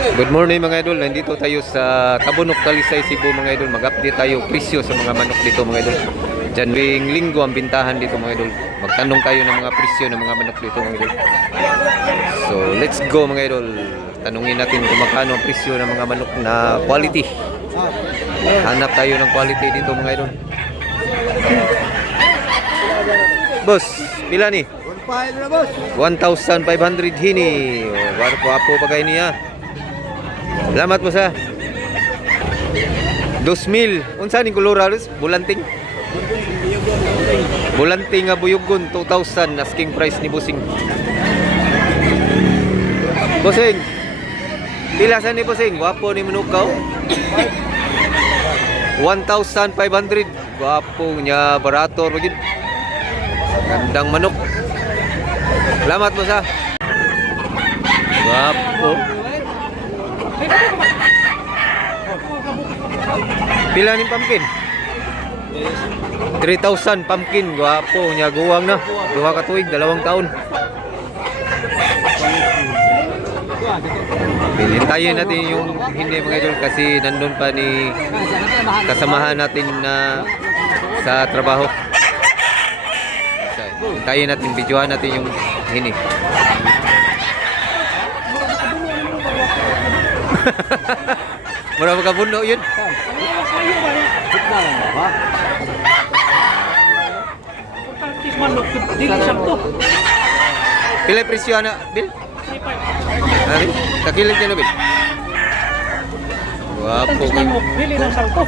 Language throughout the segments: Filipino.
Good morning mga idol, nandito tayo sa Tabunok, Talisay, Cebu mga idol. Mag-update tayo presyo sa mga manok dito mga idol. Diyan tuwing linggo ang bintahan dito mga idol. Magtanong tayo ng mga presyo ng mga manok dito mga idol. So let's go mga idol. Tanungin natin kung magkano ang presyo ng mga manok na quality. Hanap tayo ng quality dito mga idol. Boss, pila ni? 1,500 hini. Wapo pa kayo niya. Salamat po sa 2,000. Unsa ning kolor alos? Bulanting. Bulanting nga buyugon 2,000 asking price ni Busing. Busing. Pila sa ni Busing? Wapo ni manukaw. 1,500. Wapo niya barato magid. Gandang manok. Salamat mo sa. Wapo. Pila ni pumpkin? 3,000 pumpkin. Gwapo nya guwang na. Duha ka tuig, 2 taon. Hintayin natin yung hindi mga idol kasi nandun pa ni kasamahan natin na sa trabaho. Hintayin natin, videohan natin yung hini. Mura magkabuno yun. Pila presyo na, Bil? Hari? Kakilig niya na, Bil? Wapo ka. Bili ng salto.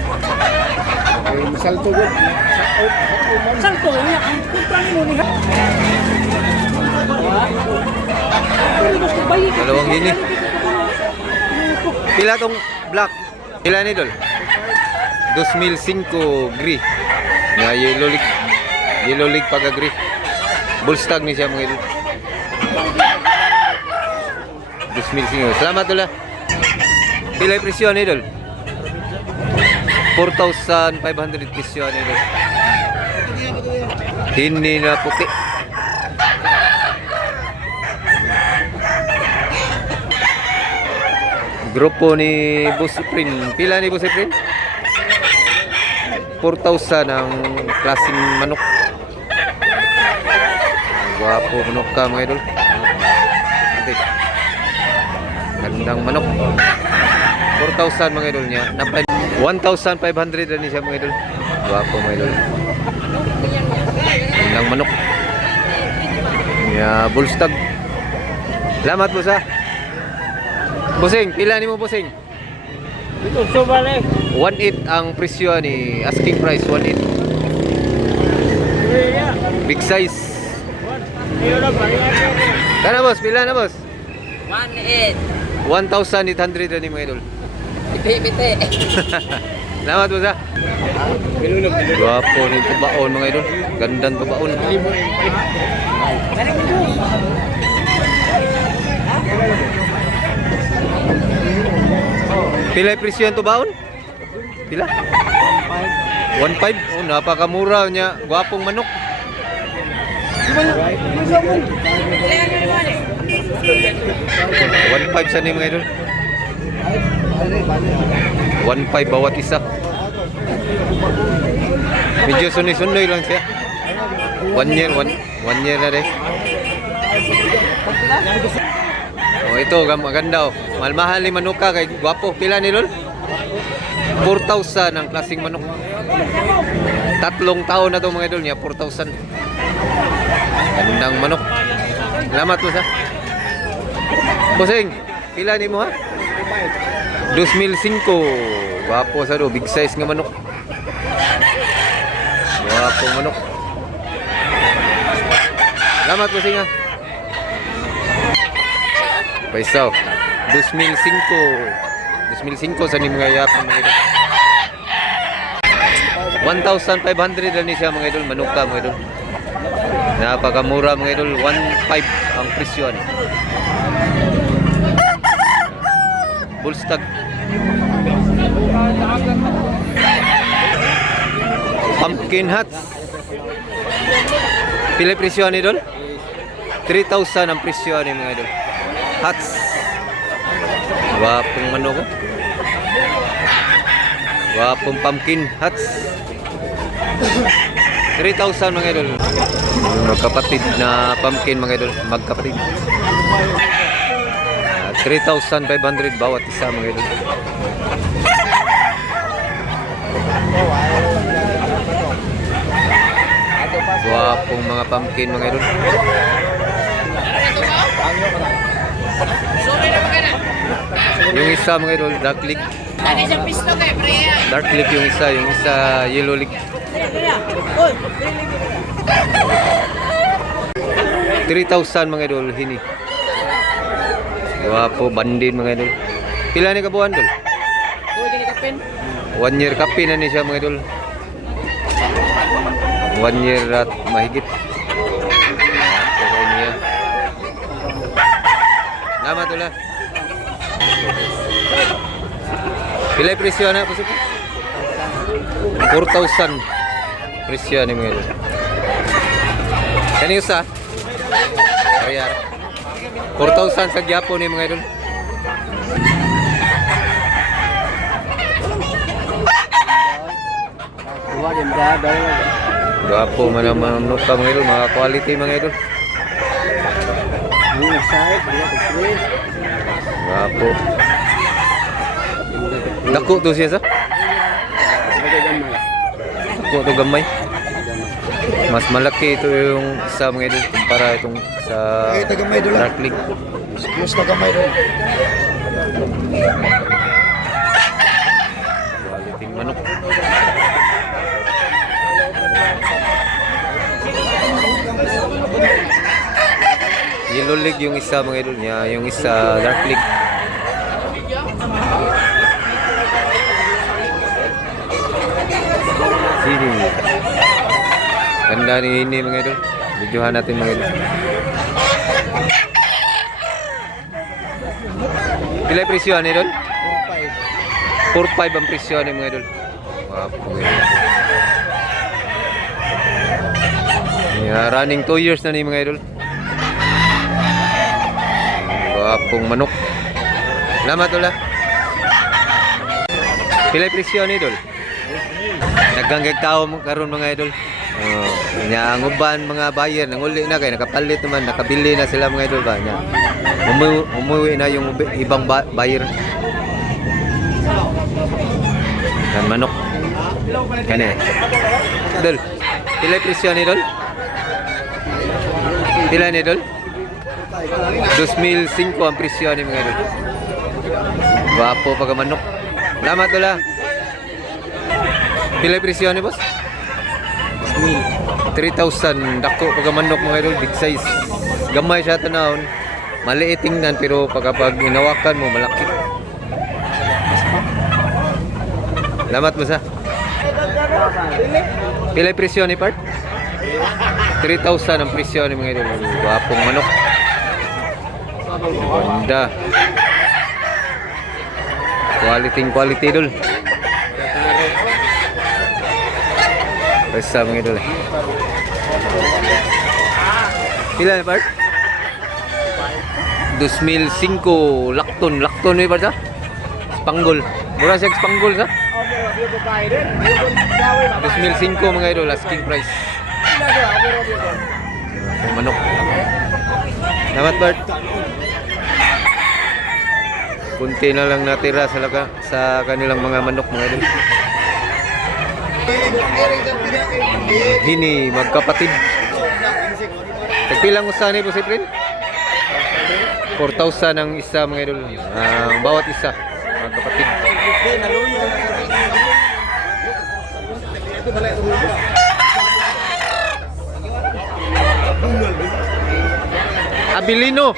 Salto ko. Salto, ang kumpran mo niya. Dalawang hini. Pila tong black? Pila ni Dol? 2,005 gri. Na yellow league pag gri. Bullstag ni siya mga idol. 2,005. Salamat Dol. Pila yung presyo ni Dol? 4,500 presyo ni Dol. Hini na puti. Grupo ni Boss Efren. Pila ni Boss Efren? 4,000 ang klaseng manok. Guwapo manok ka mga idol. Okay. Gandang manok. 4,000 mga idol niya. 1,500 rin siya mga idol. Guwapo mga idol. Gandang manok. Ya, bullstag. Salamat po sa Busing, pila ni mo Busing? Ito, so balik. 1,800 ang presyo ni asking price 1,800. Big size. Kana boss, pila na boss? 1,800. 1,800 ni mga idol. Piti-piti. Salamat boss ha. Guwapo ni tubaon mga idol. Gandang tubaon. Pila presyo ang tubaon? Pila? 1,500. Oh, napakamura niya. Gwapong manok. 1,500 sa ni mga idol. 1,500 bawat isa. Medyo sunod-sunod lang siya. 1 year na rin. Oh, ito maganda oh. Mahal-mahal ni manuka kay gwapo. Pila ni Lol? 4,000 ang klaseng manok. 3 taon na to mga idol niya, 4,000. Gandang manok. Salamat mo sa. Busing, pila ni mo ha? 2,005. Gwapo sa do, big size nga manok. Gwapo manok. Salamat Busing ha. Paisaw. 2,005 sa ni mga yapang mga idol. 1,500 lang ni siya mga idol. Manuka mga idol. Napakamura mga idol. 1,500 ang presyon. Bullstag. Pumpkin hats. Pila presyon idol? 3,000 ang presyon ni mga idol. Hats. Wapong ano ko. Wapong pumpkin hats. 3,000 mga idol. Magkapatid na pumpkin mga idol. Magkapatid. 3,500 bawat isa mga idol. Wapong mga pumpkin mga idol. Yung isa mga idol, dark leek. Dark leek yung isa yellow leek. 3,000 mga idol, hini. Wapo, bandin mga idol. Pila ni kabuan dol? 1 year kapin na ni siya mga idol. 1 year at mahigit. Wapo niya. Nama tu lah. Pilih presyo na po siya. 4,000 presyo ni mga idol. Kani usa? Bayar. 4,000 sa Gyapon ni mga idol. Gwapo man ang manok ka mga idol, mga quality mga idol. Gwapo. Dako to siya sa? Dako to gamay. Mas malaki ito yung sa mga idol kumpara itong sa dark leek. Excuse na kamay doon. Quality manok. Yellow leek yung isa mga idol niya, yung isa dark leek. Sini. Ganda ni ini mga idol. Videohan natin mga idol. Pila presyo ni idol? 4,500 ang presyo ni mga idol. Wapo mga idol. Yeah, running 2 years na ni mga idol. Wapong manok. Salamat ulah. Pila presyo ni idol? Naganggag tao karon mga idol. Nya ang uban mga buyer nanguli na kay nakapalit naman, nakabili na sila mga idol ba nya. Umuwi na yung ibang buyer. Kan manok. Kani. Idol. Pila presyo ni idol? Pila ni idol? 2,500 ang presyo ni mga idol. Guwapo pag manok. Salamat ulah. Pila presyo ni boss? 3,000 dako pag manok mga idol, big size. Gamay siya tanawon. Maliit tingnan pero pag inawakan mo malaki. Salamat mo sa. Pila presyo ni part? 3,000 ang presyo ni mga idol. Guwapong manok. Ganda. Quality idol. Basta mga idol. Pila ni part? 2,500 lakton ni part sa? Spanggol. Mura siya spanggol sa? 2,500 mga idol, asking price. Manok. Salamat part. Kunti na lang natira sa kanilang mga manok mga idol. Hini magkapatid. Tagpilang usahan po si friend? 4,000 ang isa mga idol. Ang bawat isa magkapatid. Abilino.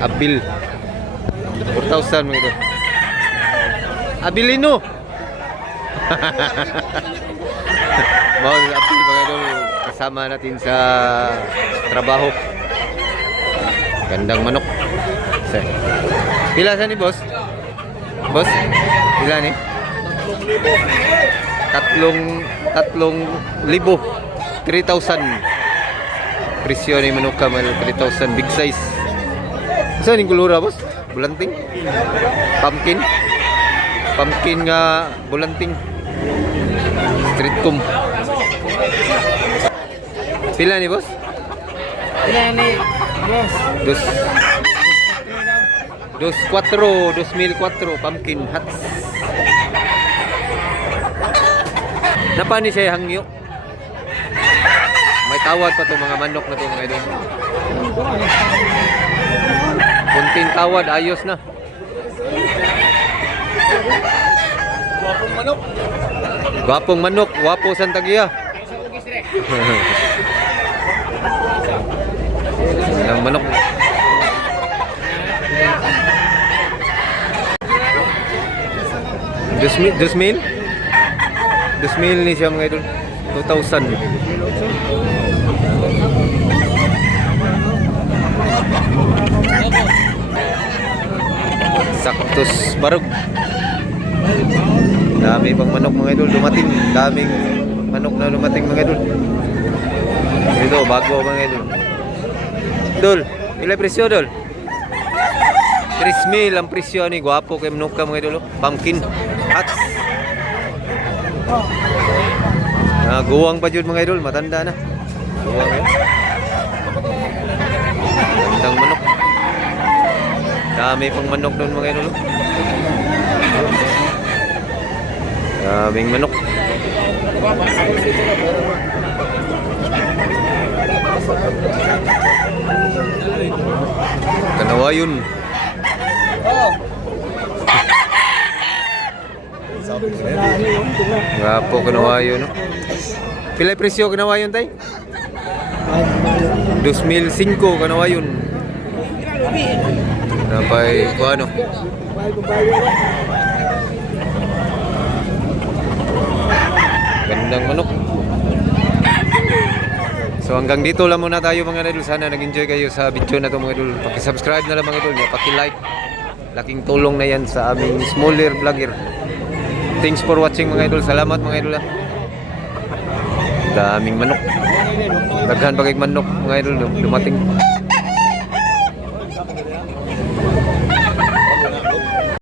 Abil. 4,000 mga idol. Abilino. Mau abil mga idol, kasama natin sa trabaho. Gandang manok. Pila sa ni boss? Boss? Pila ni? 3,000. Presyo ni manok ka, 3,000 big size. Saan yung kulura, boss? Bulanting? Pumpkin? Pumpkin nga bulanting. Street com. Pila ni, boss? Dos. 2004 pumpkin hats. Napani siya hangyo. May tawad pa to mga manok na to mga idol. Kunting tawad, ayos na. Gwapong manok, wapo Santagia. Ang manok. Dusmil ni siya mga idol. 2,000. Saktos barog. Dami pang manok mga idol dumating. Daming manok na dumating mga idol. Ito bago mga idol. Dol, ilay presyo dol? 3,000 ang presyo ni. Gwapo kay manok ka mga idol. Pumpkin hats. Guwang pa jud mga idol, matanda na. Guwang yun. Gandang manok. Dami pang manok doon mga idol. Daming manok. Kanawayon. Grapo kanawayon, no? Pilay presyo kanawayon tay? 2005 kanawayon. Napay ko ano? Gandang manok. So hanggang dito lang muna tayo mga idol. Sana nag-enjoy kayo sa video na to mga idol. Paki-subscribe na lang mga idol, paki-like. Laking tulong na yan sa aming smaller vlogger. Thanks for watching mga idol. Salamat mga idol. Daming manok. Daghan pagig manok mga idol dumating.